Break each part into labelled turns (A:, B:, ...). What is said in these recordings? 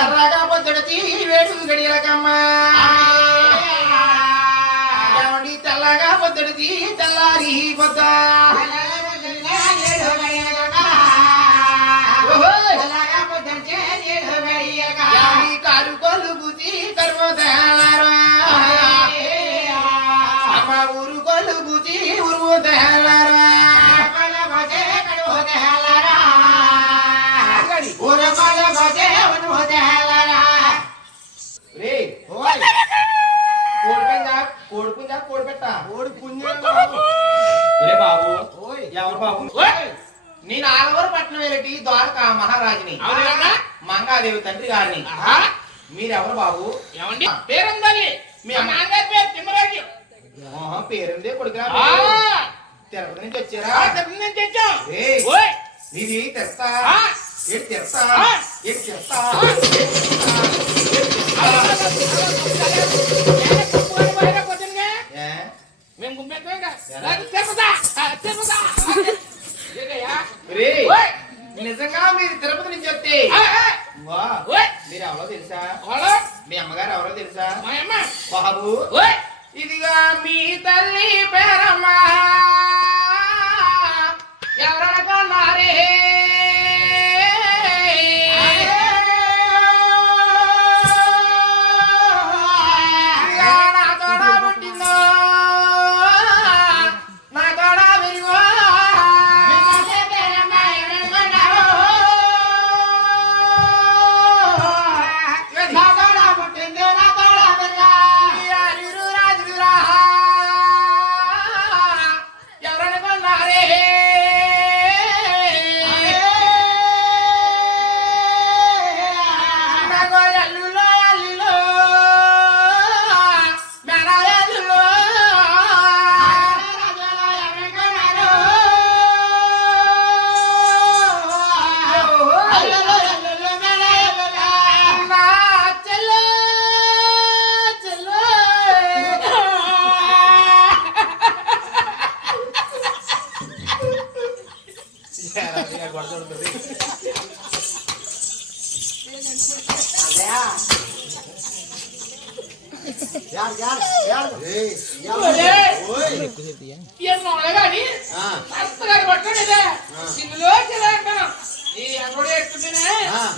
A: ఏమండి
B: ఓయ్.
A: ఏమండి ఎర్రగా పొద్దుడతి వేడు గడియలకమ్మా తెల్లగా పొద్దుడు తీ తెల్లారి పొద్ద ఏమండి కారు కొలు గుచి కరువు తేలారా అమ్మ ఊరు కొలు గుచి ఉరువు తేలారా కోడిపుంజా కోడిపెట్ట
B: ఓడి పుణ్యం
A: రే బాబు.
B: ఓయ్.
A: ఎవరు బాబు?
C: ఓయ్.
A: నేను ఆలవరు పట్నం వెళ్ళటి ద్వారకా మహారాజుని? మంగాదేవి తండ్రి గారిని. మీరెవరు బాబు?
C: ఏమండి? పేరుందండి. మీ నాన్నగారి పేరు తిమ్మరాజు.
A: పేరుందే కొడుకురా
C: ఆ,
A: తిరుపతి నుంచి వచ్చారా?
C: తిరుపతి నుంచి వచ్చాం.
A: నీది తెస్తా.
C: ఆ.
A: ఏంటి తెస్తా?
C: ఆ.
A: ఏంటి తెస్తా?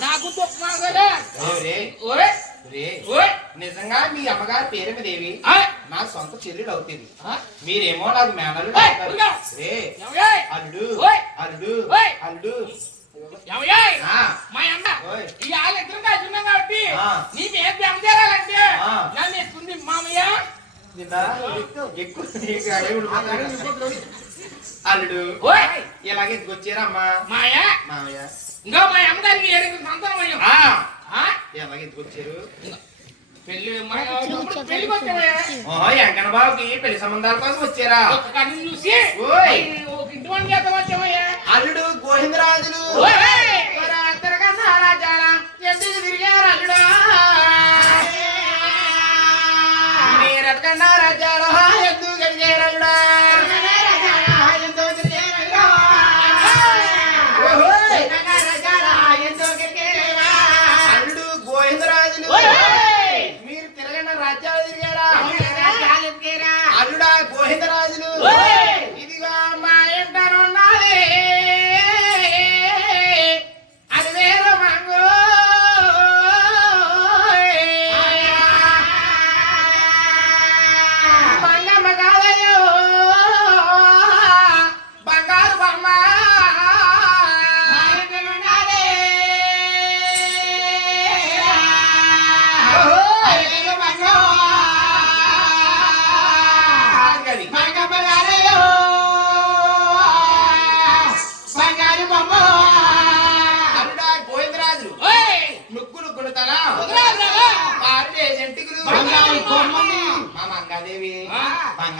C: నాకు దుఃఖం కదా.
A: రే,
C: ఓయ్.
A: రే,
C: ఓయ్.
A: నిజంగా మీ అమ్మగారి పేరు దేవి. నా సొంత చెల్లెలు అవుతుంది
C: ఆ?
A: మీరేమో నాకు
C: ఏమయ్యాయ్?
A: అల్లుడు. అల్లుడు. అల్లుడు
C: మా అమ్మ ఇద్దరు కలిసి ఉన్నాం కాబట్టి. నీ పేరు. నన్ను మామయ్య.
A: అల్లుడు
C: ఓయ్.
A: ఇలాగే ఎత్తుకొచ్చారా అమ్మా
C: మాయ
A: మామయ్య
C: ఇంకా మా అమ్మగారికి ఏడుగురు సంతానం అయ్యాం?
A: ఎలాగే ఎత్తుకొచ్చారు పెళ్ళి బాబుకి పెళ్ళి సంబంధాల కోసం వచ్చారా?
C: చూసి
A: అల్లుడు గోవిందరాజులు.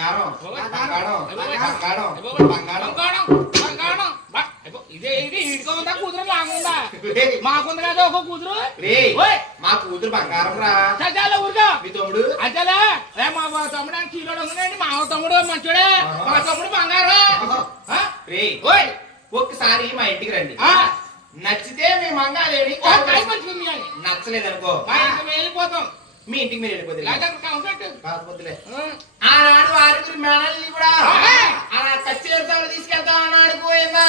A: బంగారం.
C: బంగారం.
A: బంగారం బంగారం. బంగారం
C: ఇదే ఇది ఈడుకోమందా కూతురు? లాగుందా
A: రేయ్,
C: మాకుంది కదా ఒక కూతురు?
A: రేయ్,
C: ఓయ్.
A: మా కూతురు బంగారం రా.
C: చచ్చాల ఊరుగా
A: మీ తమ్ముడు?
C: అచ్చలే ఏ మా తమ్ముడు అని ఉందండి మా తమ్ముడు మంచోడే. మా తమ్ముడు బంగారం. ఆ?
A: రే
C: ఓయ్.
A: ఒక్కసారి మా ఇంటికి రండి.
C: ఆ.
A: నచ్చితే మీ మంగాలేడి
C: ఓ కాయ పట్టుకుంది కానీ.
A: నచ్చలేదనుకో.
C: మేము వెళ్ళిపోతాం
A: మీ ఇంటికి మీరు వెళ్ళిపోతే కాకపోతే ఆనాడు ఆరుగురు మేనల్ని కూడా. అలా కచ్చేరుతాడు తీసుకెళ్తా అన్నాడు పోయిందా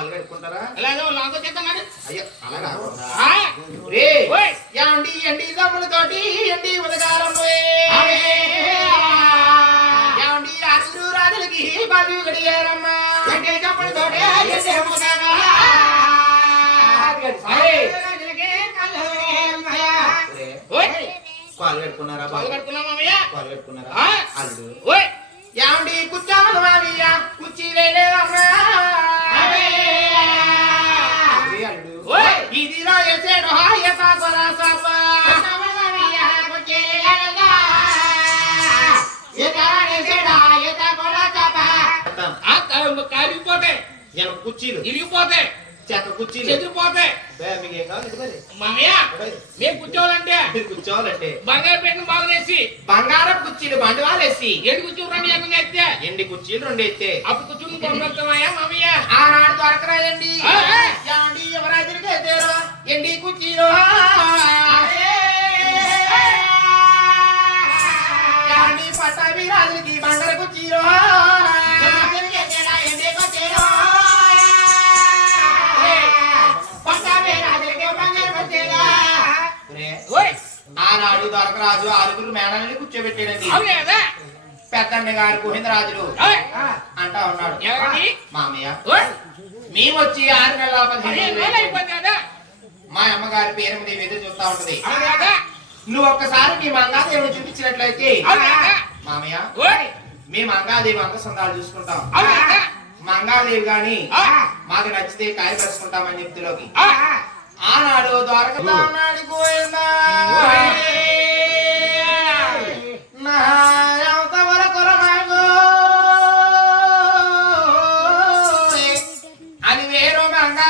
A: కాలు కడుక్కుంటారా?
C: అలాగే లాగో చేస్తాను
A: అయ్యో అలా కాకుండా. రే యాండి ఎండి దమ్ములతోటి ఎండి ఉదగారం యాండి అసురు రాజులకి బాజు గడియారమ్మా. ఎండి
C: ఓయ్.
A: కాలు కట్టుకున్నారా
C: పాలు
A: బాబు?
C: కట్టుకున్నాం మామయ్య?
A: కాలు కట్టుకున్నారా? అల్లుడు. మామయ్య. కుర్చీలే లేదమ్మా.
C: కాలిపోతే
A: నేను కుర్చీలు.
C: ఇరిగిపోతే
A: చెత్త కుర్చీలు.
C: చెదిరిపోతే. మామయ్య. మేము కూర్చోవాలంటే?
A: మీరు కూర్చోవాలంటే.
C: బంగారు పెట్టిన బాగునేసి
A: బంగారం కుర్చీలు బండవాలేసి.
C: ఏడు కూర్చోరండి ఏకంగా ఎత్తే
A: ఎండి కుర్చీలు రెండు ఎత్తే
C: అప్పుడు కూర్చుని పంపిస్తామయ్యా మామయ్య
A: ఆనాడు దొరకరాయండి
C: ఆ, ఆ.
A: ఎండి కుర్చీలు యాండి పట్టాభి రాజులకి బంగారు
C: ఓయ్!
A: ఆనాడు దొరకరాజు ఆరుగురు మేనల్ని కూర్చోబెట్టాడండి. పెద్దండి గారు కుహిందరాజులు అంటా ఉన్నాడు? మామయ్య మేము వచ్చి ఆరు నెలల పదిహేను మా అమ్మగారి పేరు మీద ఎదురు చూస్తా ఉంటది? నువ్వు ఒక్కసారి మీ మంగాదేవిని చూపించినట్లయితే మామయ్య
C: ఓయ్!
A: మీ మంగాదేవి అంత సందాలు చూసుకుంటాం మంగాదేవి గాని
C: ఆ.
A: మాకు నచ్చితే కాయ పరుచుకుంటామని చెప్తులోకి
C: ఆ!
A: ఆనాడు ద్వారకతా. అని వేరు మంగా